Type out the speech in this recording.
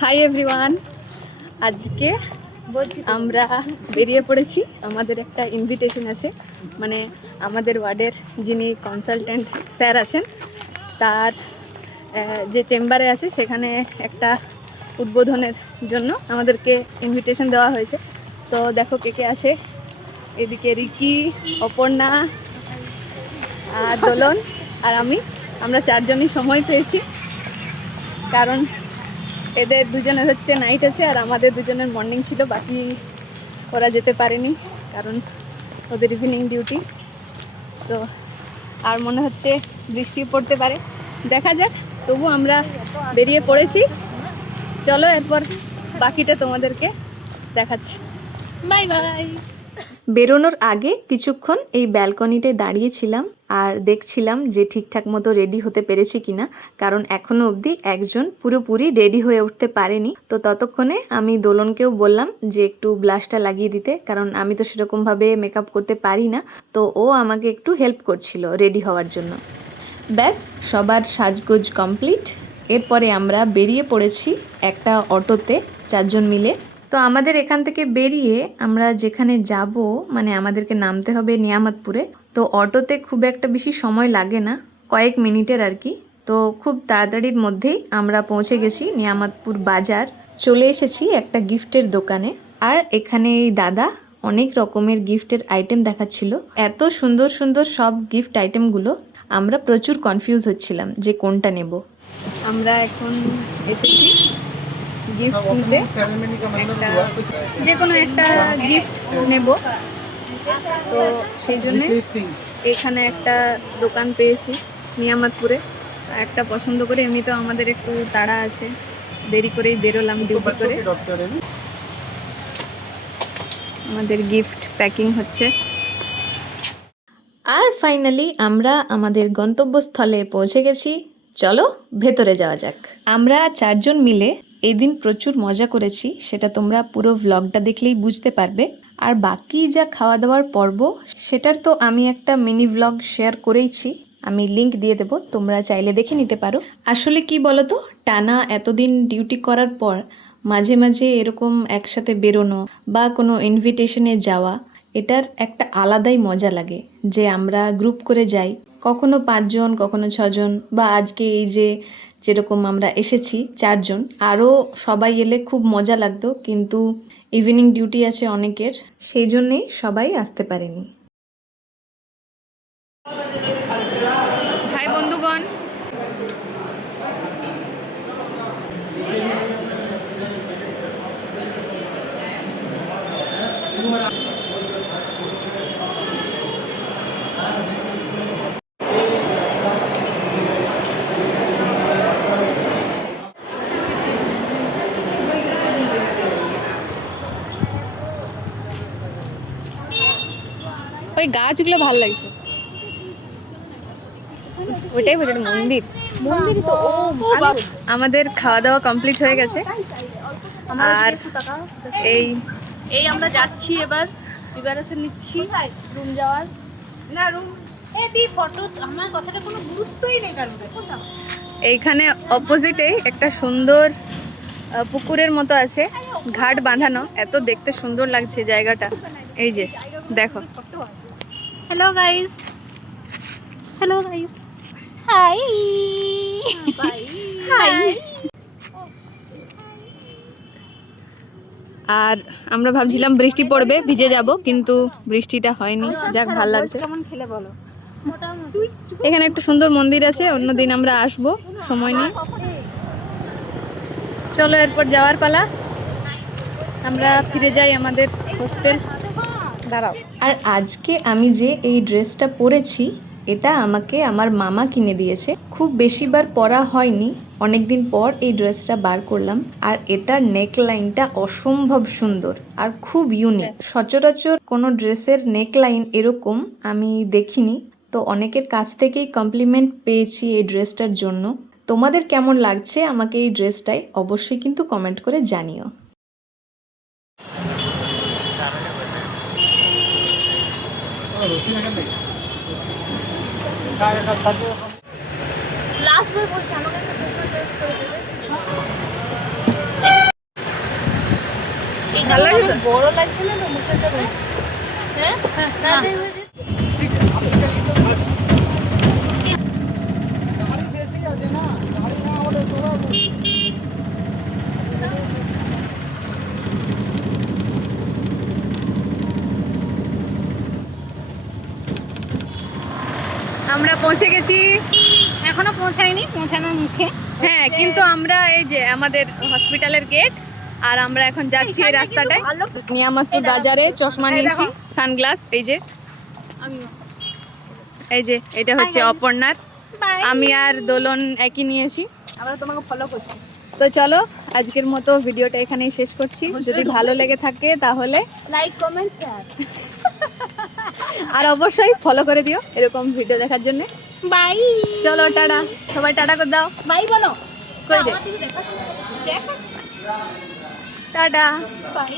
Hi everyone, আজকে আমরা বেরিয়ে পড়েছি। আমাদের একটা ইনভিটেশন আছে, মানে আমাদের ওয়ার্ডের যিনি কনসালটেন্ট স্যার আছেন তার যে চেম্বারে আছে সেখানে একটা উদ্বোধনের জন্য আমাদেরকে ইনভিটেশন দেওয়া হয়েছে। তো দেখো কে কে আছে, এদিকে রিকি, অপর্ণা আর দোলন আর আমরা চারজনই সময় পেয়েছি, কারণ এদের দুজনের হচ্ছে নাইট আছে আর আমাদের দুজনের মর্নিং ছিল। বাকি ওরা যেতে পারেনি কারণ ওদের ইভিনিং ডিউটি। তো আর মনে হচ্ছে বৃষ্টি পড়তে পারে, দেখা যাক। তবু আমরা বেরিয়ে পড়েছি, চলো এরপর বাকিটা তোমাদেরকে দেখাচ্ছি। Bye bye. বেরোনোর আগে কিছুক্ষণ এই ব্যালকনিতে দাঁড়িয়েছিলাম আর দেখছিলাম যে ঠিকঠাক মতো রেডি হতে পেরেছি কিনা, কারণ এখনো অবধি একজন পুরোপুরি রেডি হয়ে উঠতে পারেনি। তো ততক্ষণে আমি দোলনকেও বললাম যে একটু ব্লাশটা লাগিয়ে দিতে, কারণ আমি তো সেরকমভাবে মেকআপ করতে পারি না। তো ও আমাকে একটু হেল্প করছিল রেডি হওয়ার জন্য। ব্যাস, সবার সাজগোজ কমপ্লিট। এরপরে আমরা বেরিয়ে পড়েছি একটা অটোতে, চারজন মিলে। তো আমাদের এখান থেকে বেরিয়ে আমরা যেখানে যাব, মানে আমাদেরকে নামতে হবে নিয়ামতপুরে। তো অটোতে খুব একটা বেশি সময় লাগে না, কয়েক মিনিটের আর কি। তো খুব তাড়াতাড়ির মধ্যেই আমরা পৌঁছে গেছি নিয়ামতপুর বাজার। চলে এসেছি একটা গিফটের দোকানে, আর এখানে এই দাদা অনেক রকমের গিফটের আইটেম দেখাচ্ছিল। এত সুন্দর সুন্দর সব গিফট আইটেমগুলো, আমরা প্রচুর কনফিউজ হচ্ছিলাম যে কোনটা নেব। আমরা এখন এসেছি গিফট নিতে, যে কোনো একটা গিফট নেব। তো সেই জন্যে এখানে একটা দোকান পেয়েছি নিয়ামতপুরে, একটা পছন্দ করে। এমনিতেও আমাদের একটু তাড়া আছে, দেরি করেই বেরোলাম ডিউটি করে। আমাদের গিফট প্যাকিং হচ্ছে। আর ফাইনালি আমরা আমাদের গন্তব্যস্থলে পৌঁছে গেছি। চলো ভেতরে যাওয়া যাক। আমরা চারজন মিলে এই দিন প্রচুর মজা করেছি, সেটা তোমরা পুরো ভ্লগটা দেখলেই বুঝতে পারবে। আর বাকি যা খাওয়া দাওয়ার পর্ব, সেটার তো আমি একটা মিনি ভ্লগ শেয়ার করেইছি, আমি লিংক দিয়ে দেবো, তোমরা চাইলে দেখে নিতে পারো। আসলে কি বলো তো, টানা এতদিন ডিউটি করার পর মাঝে মাঝে এরকম একসাথে বেরোনো বা কোনো ইনভিটেশনে যাওয়া, এটার একটা আলাদাই মজা লাগে। যে আমরা গ্রুপ করে যাই, কখনো 5 জন, কখনো 6 জন, বা আজকে এই যে যেরকম আমরা এসেছি 4 জন। আরও সবাই এলে খুব মজা লাগতো, কিন্তু ইভিনিং ডিউটি আছে অনেকের, সেই জন্যেই সবাই আসতে পারেনি। হাই বন্ধুগণ, ওই গাছগুলো ভালো লাগছে, ওইটাই বলি মন্দির। আমাদের খাওয়া দাওয়া কমপ্লিট হয়ে গেছে, আর এই আমরা যাচ্ছি এবার প্রিপারেশন নিচ্ছি রুম যাওয়ার। না রুম ফটো, আমার কথাটা কোনো গুরুত্বই নেই কারণ এইখানে অপোজিটে একটা সুন্দর পুকুরের মতো আছে, ঘাট বাঁধানো, এত দেখতে সুন্দর লাগছে জায়গাটা। এই যে দেখো। Hello guys, hello guys, hi hi. আর আমরা ভাবছিলাম বৃষ্টি পড়বে, ভিজে যাব, কিন্তু বৃষ্টিটা হয়নি। যাক, ভালো লাগছে। কেমন খেলে বলো। এখানে একটা সুন্দর মন্দির আছে, অন্যদিন আমরা আসবো সময় নিয়ে। চলো এরপর যাওয়ার পালা, আমরা ফিরে যাই আমাদের হোস্টেল। দাঁড়াও। আর আজকে আমি যে এই ড্রেসটা পরেছি, এটা আমাকে আমার মামা কিনে দিয়েছে। খুব বেশিবার পরা হয়নি, অনেক দিন পর এই ড্রেসটা বার করলাম। আর এটার নেক লাইনটা অসম্ভব সুন্দর আর খুব ইউনিক। সচরাচর কোনো ড্রেসের নেক লাইন এরকম আমি দেখিনি। তো অনেকের কাছ থেকেই কমপ্লিমেন্ট পেয়েছি এই ড্রেসটার জন্য। তোমাদের কেমন লাগছে আমাকে এই ড্রেসটাই অবশ্যই কিন্তু কমেন্ট করে জানিও। লাস্ট বার বলছি আমাকে একটা ড্রেস করে দেবে। ভালো লাগে তো? বড় লাগছে না তো মুখে তো হ্যাঁ না আমরা পৌঁছে গেছি। এখনো পৌঁছায়নি, পৌঁছানোর মুখে। হ্যাঁ, কিন্তু আমরা এই যে আমাদের হসপিটালের গেট, আর আমরা এখন যাচ্ছি এই রাস্তাটায় নিয়ামতপুর বাজারে। চশমা নিয়েছি, সানগ্লাস। এই যে এটা হচ্ছে অপর্ণার, আমি আর দোলন একই নিয়েছি। আমরা তোমাকে ফলো করছি। তো চলো আজকের মতো ভিডিওটা এখানেই শেষ করছি। যদি ভালো লেগে থাকে তাহলে লাইক কমেন্ট শেয়ার আর অবশ্যই ফলো করে দিও এরকম ভিডিও দেখার জন্য। বাই। চলো টাটা, সবাই টাটা করে দাও। বাই বলো। করে দে টাটা। বাই।